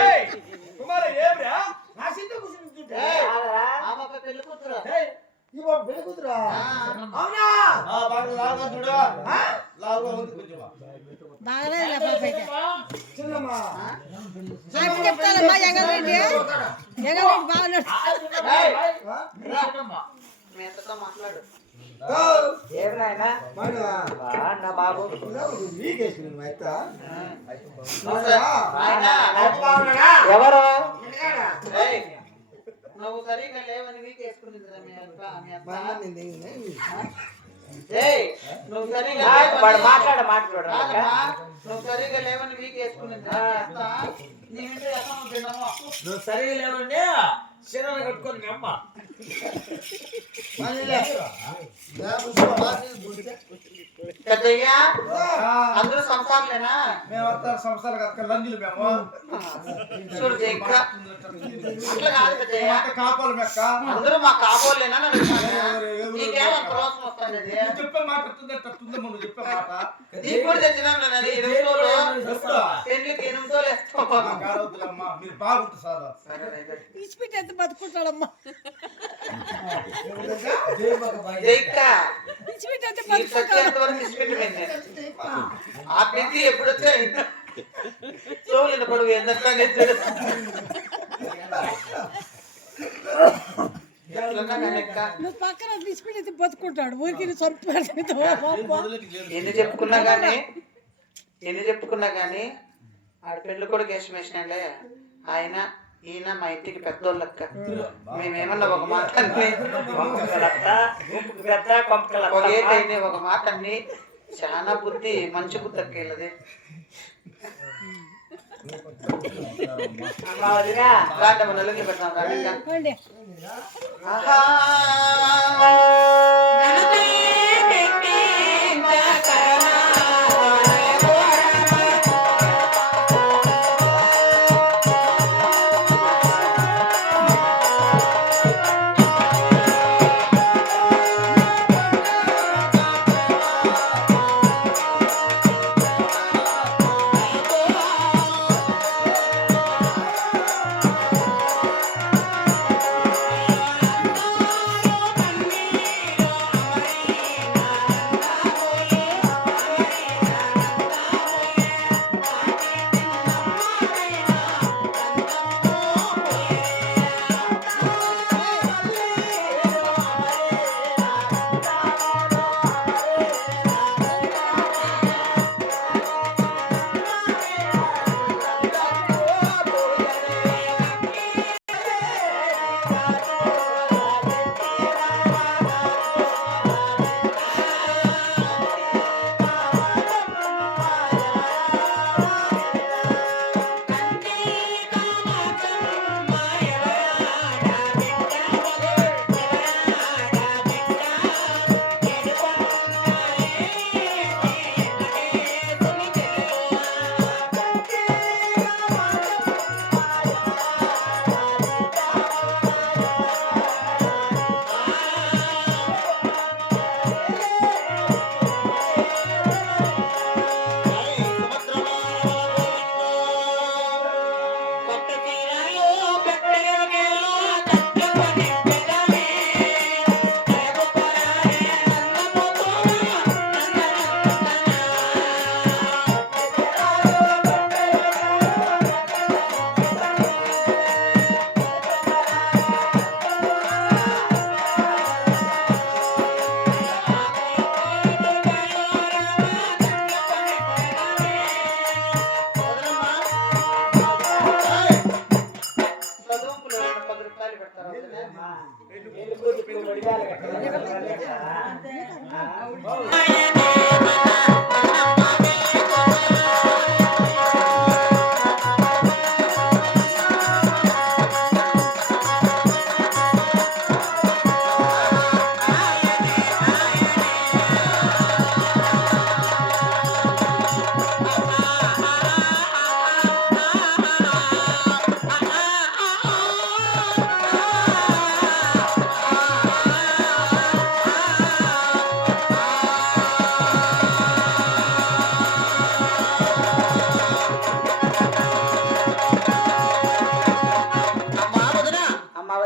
ఏయ్, కుమార ఏమిరా? నా సింత కూర్చుంటుంటే పెళ్ళి కూతురు. బాబు పెళ్ళి కూతురా? ఆ. అవునా? బాగా లాగా చూడు. ఆ? లాగా ఉంది కొంచెం. బాగానే లేకపోతే చిన్నమ్మా చెప్తానమ్మా ఎంగరెడ్డి ఎంగరెడ్డి అత్తతో మాట్లాడు. ఏం నాయనా? మానవా? బాబు ఎవరు నువ్వు సరిగా లేవని నువ్వు మాట్లాడ మాట్లాడు నువ్వు లేవని నువ్వు సరిగా లేవండి చీరలు కట్టుకొని అమ్మ. పెద్దయ్యా అందరూ సంసారులేనా? మేమంతా సంవత్సరాలు కదా లంజులు మేము. చూడు జగ్గా అట్లా కాదు పెద్దయ్య. మేమంతా కాపాలి మెక్క అందరూ మా ఎవరు- నీకేమంత రోషం వస్తుంది చెప్పే మాట ఎట్టుంది ఎట్టుందమ్మా నువ్వు చెప్పే మాట. నీకు కూడా నేను రోజులు ఎనిమిది రోజులు వేసుకో. మీరు బాగుంటుంది సార్. ఇచ్చిపెట్టి ఎంత బతుకుంటాడమ్మా? ఇచ్చిపెట్టి ఎంత బతుకుంటాడు. ఆ ఎప్పుడు వచ్చాయి చెవులు కానీ నువ్వు పక్కన ఎంత బతుకుంటాడు? ఊరికి చంపాడు ఎన్ని చెప్పుకున్నా గానీ ఎన్ని చెప్పుకున్నా గానీ ఆడ పెళ్ళి కొడుకు వేషం వేసినాలే ఆయన ఈయన మా ఇంటికి పెద్దోళ్ళక్క. మేమేమన్నా ఒక మాట అన్ని ఒక మాట అన్ని. చాలా బుద్ధి మంచి బుద్ధి అక్క వీళ్ళది అమ్మ వదినా రాండి పెడతాం రాండి.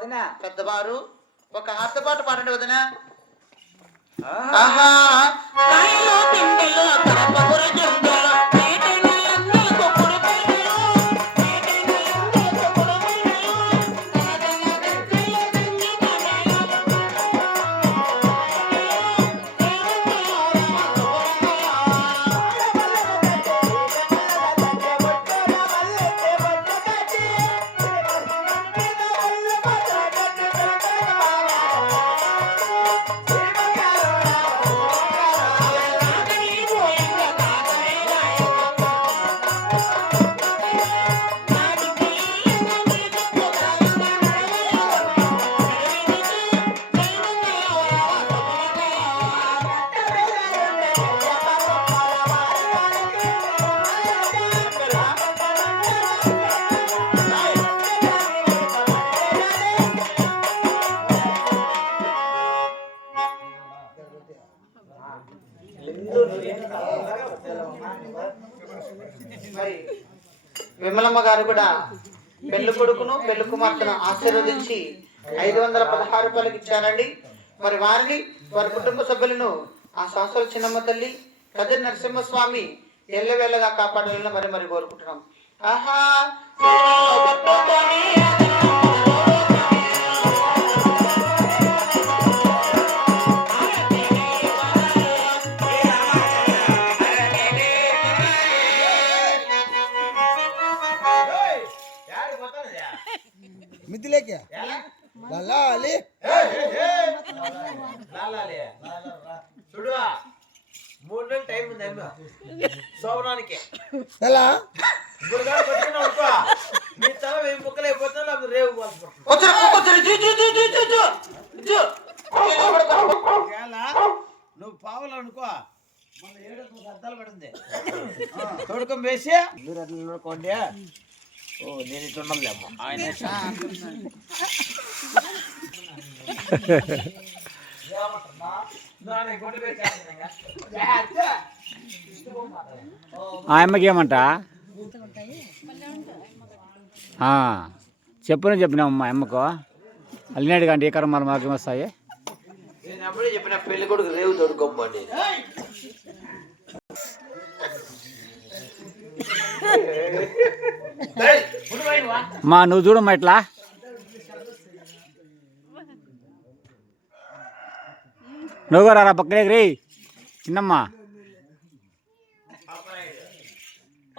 వదిన పెద్దవారు ఒక ఆర్తపాట పాడండి వదిన. ఆహా. పిండిలో మరి విమలమ్మ గారు కూడా పెళ్ళి కొడుకును పెళ్ళి కుమార్తెను ఆశీర్వదించి ఐదు వందల పదహారు రూపాయలకి ఇచ్చారండి. మరి వారిని వారి కుటుంబ సభ్యులను ఆ శాస్త్ర చిన్నమ్మ తల్లి కదిరి నరసింహస్వామి ఎల్లవేళగా కాపాడాలని మరి మరి కోరుకుంటున్నాం. ఆహా! ఎలా? తల వెయ్యి ముక్కలు రేవు. నువ్వు పావులు అనుకో. మన ఏడు అద్దాలు పడింది. తోడుకం వేసి. మీరు అట్లా నూరుకోండి ఓ నేను ఇట్లా ఉండలేమ్మా ఆయన ఆ అమ్మకి ఏమంట ఆ, చెప్పునే చెప్పినామమ్మా అమ్మకు. అల్లినాడు కానీ ఏ కర్మ మాకు వస్తాయి? నేను అప్పుడే చెప్పిన పెళ్ళి కొడుకు రేవు తోడుకోమండి మా నువ్వు చూడమ్మా ఇట్లా. నువ్వు రా పక్కనే రే చిన్నమ్మ.